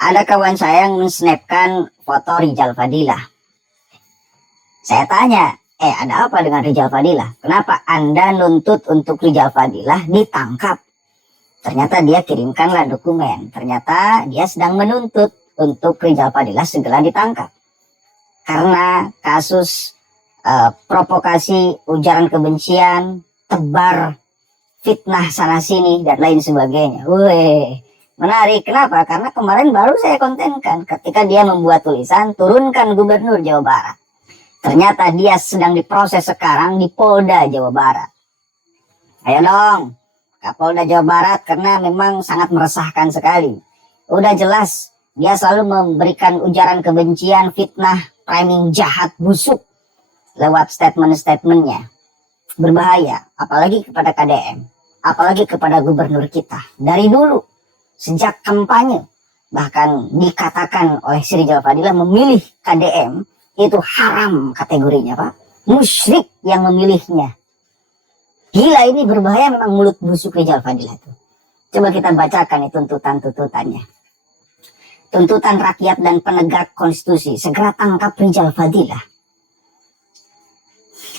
Ada kawan saya yang men-snapkan foto Rijal Fadilah. Saya tanya, ada apa dengan Rijal Fadilah? Kenapa Anda nuntut untuk Rijal Fadilah ditangkap? Ternyata dia kirimkanlah dokumen. Ternyata dia sedang menuntut untuk Rijal Fadilah segera ditangkap. Karena kasus provokasi, ujaran kebencian, tebar, fitnah sana sini, dan lain sebagainya. Wih, menarik. Kenapa? Karena kemarin baru saya kontenkan ketika dia membuat tulisan turunkan Gubernur Jawa Barat. Ternyata dia sedang diproses sekarang di Polda Jawa Barat. Ayo dong, Kapolda Jawa Barat, karena memang sangat meresahkan sekali. Udah jelas dia selalu memberikan ujaran kebencian, fitnah, framing jahat, busuk lewat statement-statementnya. Berbahaya, apalagi kepada KDM, apalagi kepada gubernur kita. Dari dulu, sejak kampanye, bahkan dikatakan oleh Rijal Fadilah memilih KDM itu haram kategorinya, Pak. Musyrik yang memilihnya. Gila, ini berbahaya memang mulut busuk Rijal Fadilah itu. Coba kita bacakan nih tuntutan-tuntutannya. Tuntutan rakyat dan penegak konstitusi, segera tangkap Rijal Fadilah.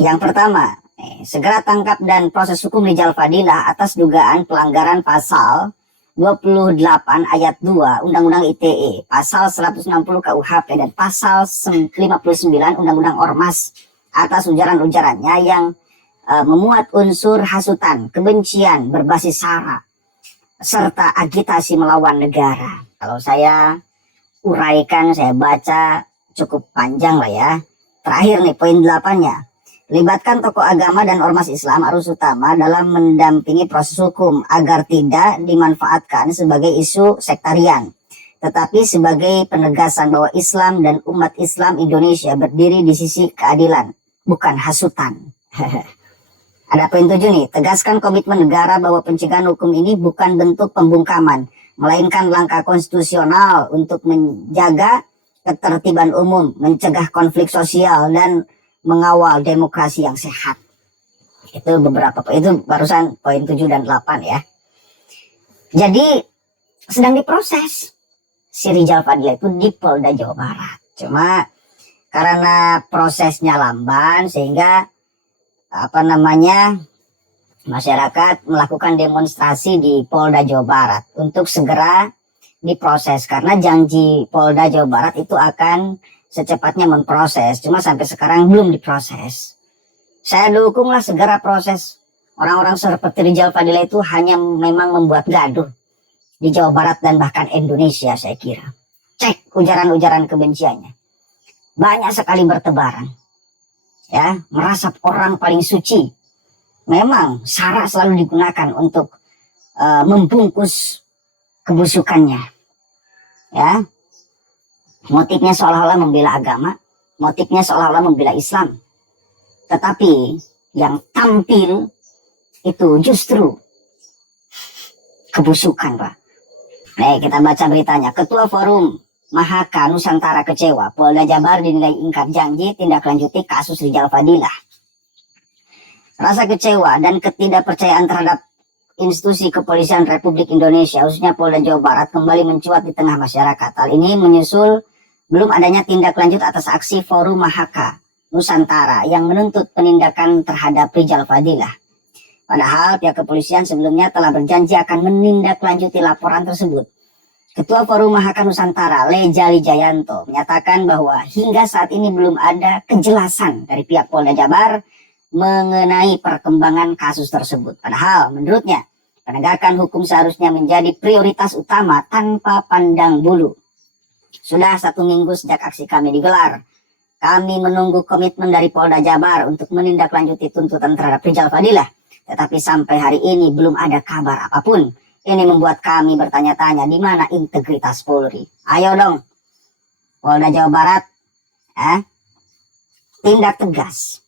Yang pertama, segera tangkap dan proses hukum Rijal Fadilah atas dugaan pelanggaran pasal 28 ayat 2 Undang-Undang ITE, pasal 160 KUHP, dan pasal 59 Undang-Undang Ormas atas ujaran-ujarannya yang memuat unsur hasutan, kebencian, berbasis sara, serta agitasi melawan negara. Kalau saya uraikan, saya baca cukup panjang lah ya. Terakhir nih poin 8-nya. Libatkan tokoh agama dan ormas Islam arus utama dalam mendampingi proses hukum agar tidak dimanfaatkan sebagai isu sektarian, tetapi sebagai penegasan bahwa Islam dan umat Islam Indonesia berdiri di sisi keadilan, bukan hasutan. Ada poin 7 nih, tegaskan komitmen negara bahwa pencegahan hukum ini bukan bentuk pembungkaman, melainkan langkah konstitusional untuk menjaga ketertiban umum, mencegah konflik sosial, dan mengawal demokrasi yang sehat. Itu beberapa, itu barusan poin 7 dan 8 ya. Jadi sedang diproses si Rijal Fadilah itu di Polda Jawa Barat. Cuma karena prosesnya lamban sehingga masyarakat melakukan demonstrasi di Polda Jawa Barat untuk segera diproses, karena janji Polda Jawa Barat itu akan secepatnya memproses, cuma sampai sekarang belum diproses. Saya dukunglah segera proses. Orang-orang seperti Rijal Fadilah itu hanya memang membuat gaduh di Jawa Barat dan bahkan Indonesia, saya kira. Cek ujaran-ujaran kebenciannya. Banyak sekali bertebaran. Ya, merasa orang paling suci. Memang sara selalu digunakan untuk membungkus kebusukannya. Ya. Motifnya seolah-olah membela agama, motifnya seolah-olah membela Islam. Tetapi yang tampil itu justru kebusukan, Pak. Kita baca beritanya. Ketua Forum Mahaka Nusantara kecewa, Polda Jabar dinilai ingkar janji tindak lanjuti kasus Rijal Fadilah. Rasa kecewa dan ketidakpercayaan terhadap institusi kepolisian Republik Indonesia, khususnya Polda Jawa Barat, kembali mencuat di tengah masyarakat. Hal ini menyusul belum adanya tindak lanjut atas aksi Forum Mahaka Nusantara yang menuntut penindakan terhadap Rijal Fadilah. Padahal pihak kepolisian sebelumnya telah berjanji akan menindaklanjuti laporan tersebut. Ketua Forum Mahaka Nusantara, Lejali Jayanto, menyatakan bahwa hingga saat ini belum ada kejelasan dari pihak Polda Jabar mengenai perkembangan kasus tersebut. Padahal menurutnya, penegakan hukum seharusnya menjadi prioritas utama tanpa pandang bulu. Sudah 1 minggu sejak aksi kami digelar. Kami menunggu komitmen dari Polda Jabar untuk menindaklanjuti tuntutan terhadap Rijal Fadilah. Tetapi sampai hari ini belum ada kabar apapun. Ini membuat kami bertanya-tanya, di mana integritas Polri? Ayo dong, Polda Jawa Barat, tindak tegas.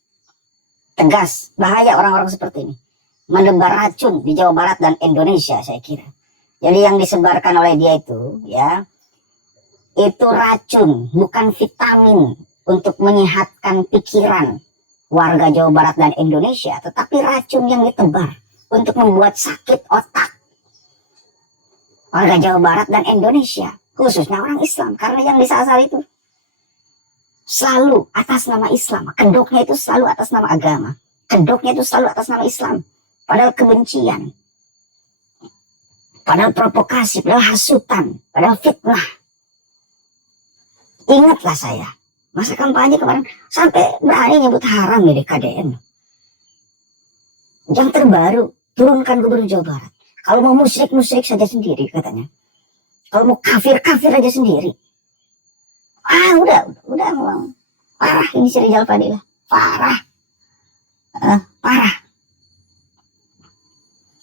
Tegas, bahaya orang-orang seperti ini. Menebar racun di Jawa Barat dan Indonesia, saya kira. Jadi yang disebarkan oleh dia itu racun, bukan vitamin untuk menyehatkan pikiran warga Jawa Barat dan Indonesia, tetapi racun yang ditebar untuk membuat sakit otak warga Jawa Barat dan Indonesia. khususnya orang Islam, karena yang disasar itu selalu atas nama Islam. Kedoknya itu selalu atas nama agama, kedoknya itu selalu atas nama Islam, padahal kebencian, padahal provokasi, padahal hasutan, padahal fitnah. Ingatlah saya, masa kampanye kemarin sampai berani nyebut haram ya di KDN. Yang terbaru, turunkan Gubernur Jawa Barat. Kalau mau musyrik saja sendiri katanya. Kalau mau kafir aja sendiri. Udah parah ini si Rizal Fadilah, parah.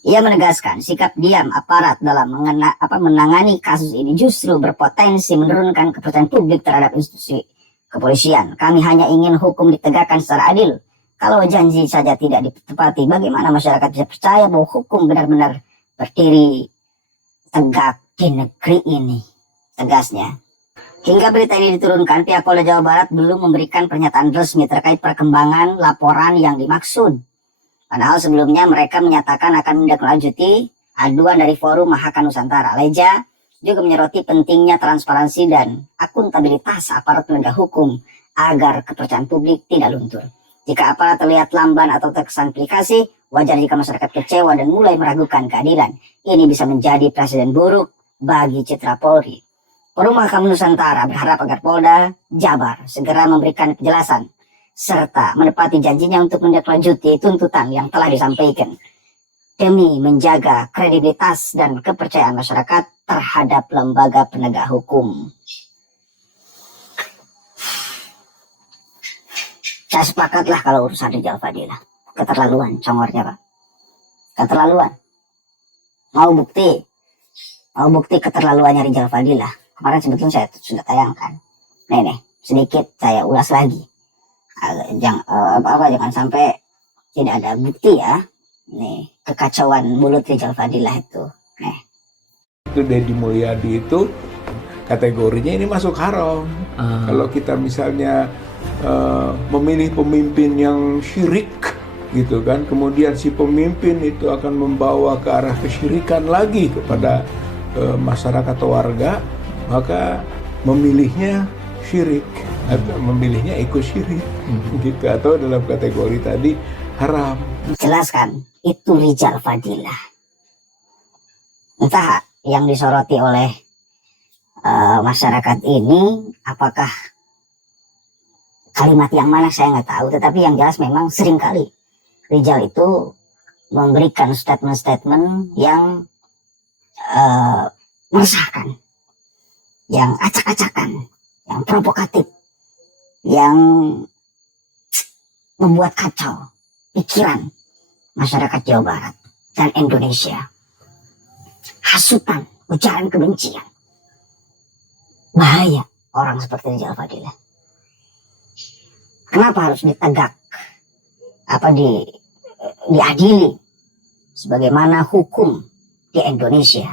Ia menegaskan sikap diam aparat dalam menangani kasus ini justru berpotensi menurunkan kepercayaan publik terhadap institusi kepolisian. Kami hanya ingin hukum ditegakkan secara adil. Kalau janji saja tidak ditepati, bagaimana masyarakat bisa percaya bahwa hukum benar-benar berdiri tegak di negeri ini? Tegasnya. Hingga berita ini diturunkan, pihak Polda Jawa Barat belum memberikan pernyataan resmi terkait perkembangan laporan yang dimaksud. Padahal sebelumnya mereka menyatakan akan menindaklanjuti aduan dari Forum Mahakam Nusantara. Leja juga menyoroti pentingnya transparansi dan akuntabilitas aparat penegak hukum agar kepercayaan publik tidak luntur. Jika aparat terlihat lamban atau terkesan aplikasi, wajar jika masyarakat kecewa dan mulai meragukan keadilan. Ini bisa menjadi presiden buruk bagi citra Polri. Forum Mahakam Nusantara berharap agar Polda Jabar segera memberikan kejelasan serta menepati janjinya untuk menindaklanjuti tuntutan yang telah disampaikan demi menjaga kredibilitas dan kepercayaan masyarakat terhadap lembaga penegak hukum. Saya sepakatlah kalau urusan Rizal Fadilah. Keterlaluan congornya, Pak. Keterlaluan. Mau bukti keterlaluannya Rizal Fadilah. Kemarin sebetulnya saya sudah tayangkan. Nih, sedikit saya ulas lagi. Jangan sampai tidak ada bukti ya. Nih, kekacauan mulut Rizal Fadilah itu. Nih. Itu Deddy Mulyadi itu kategorinya ini masuk haram. Kalau kita misalnya memilih pemimpin yang syirik gitu kan, kemudian si pemimpin itu akan membawa ke arah kesyirikan lagi kepada masyarakat atau warga, maka memilihnya syirik atau memilihnya ikut syirik gitu, atau dalam kategori tadi haram. Jelaskan itu Rizal Fadilah. Entah yang disoroti oleh masyarakat ini apakah kalimat yang mana saya nggak tahu, tetapi yang jelas memang seringkali Rizal itu memberikan statement-statement yang meresahkan, yang acak-acakan, yang provokatif, yang membuat kacau pikiran masyarakat Jawa Barat dan Indonesia. Hasutan, ujaran kebencian. Bahaya orang seperti Rizal Fadilah. Kenapa harus ditegak? Diadili sebagaimana hukum di Indonesia,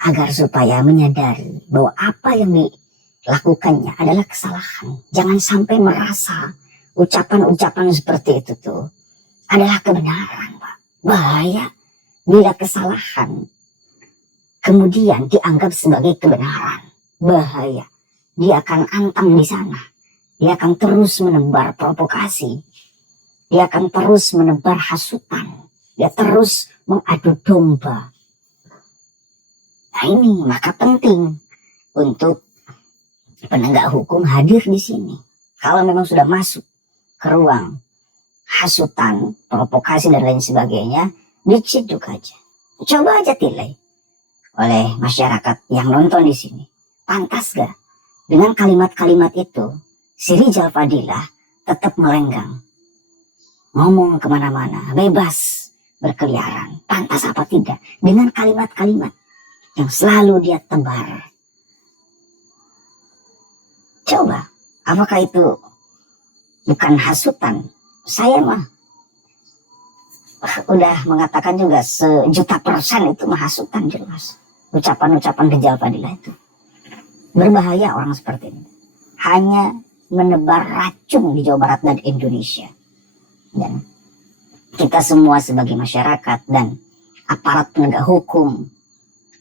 agar supaya menyadari bahwa apa yang dilakukannya adalah kesalahan. Jangan sampai merasa ucapan-ucapan seperti itu tuh adalah kebenaran, Pak. Bahaya bila kesalahan kemudian dianggap sebagai kebenaran. Bahaya. Dia akan antang di sana. Dia akan terus menebar provokasi. Dia akan terus menebar hasutan. Dia terus mengadu domba. Nah ini maka penting untuk penegak hukum hadir di sini. Kalau memang sudah masuk ke ruang hasutan, provokasi dan lain sebagainya, diciduk aja. Coba aja nilai oleh masyarakat yang nonton di sini. Pantas gak dengan kalimat-kalimat itu si Rizal Fadilah tetap melenggang, ngomong kemana-mana, bebas berkeliaran? Pantas apa tidak dengan kalimat-kalimat yang selalu dia tebar? Coba, apakah itu bukan hasutan? Saya mah udah mengatakan juga 1.000.000% itu mah hasutan jelas. Ucapan-ucapan Rizal Fadilah itu berbahaya. Orang seperti ini hanya menebar racun di Jawa Barat dan Indonesia. Dan kita semua sebagai masyarakat dan aparat penegak hukum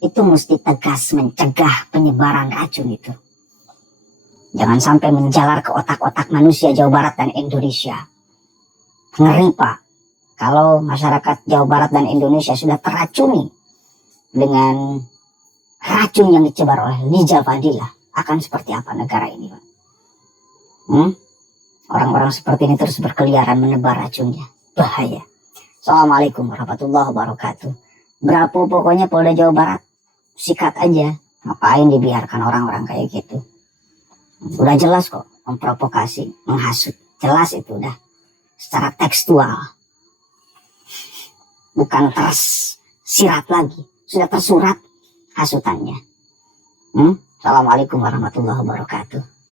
itu mesti tegas mencegah penyebaran racun itu. Jangan sampai menjalar ke otak-otak manusia Jawa Barat dan Indonesia. Ngeri Pak, kalau masyarakat Jawa Barat dan Indonesia sudah teracuni dengan racun yang dicebar oleh Rijal Fadila, akan seperti apa negara ini Pak? Orang-orang seperti ini terus berkeliaran menebar racunnya, bahaya. Assalamualaikum warahmatullahi wabarakatuh. Berapa pokoknya Polda Jawa Barat, sikat aja. Ngapain dibiarkan orang-orang kayak gitu? Udah jelas kok, memprovokasi, menghasut. Jelas itu udah secara tekstual. Bukan tersirat lagi, sudah tersurat hasutannya. Assalamualaikum warahmatullahi wabarakatuh.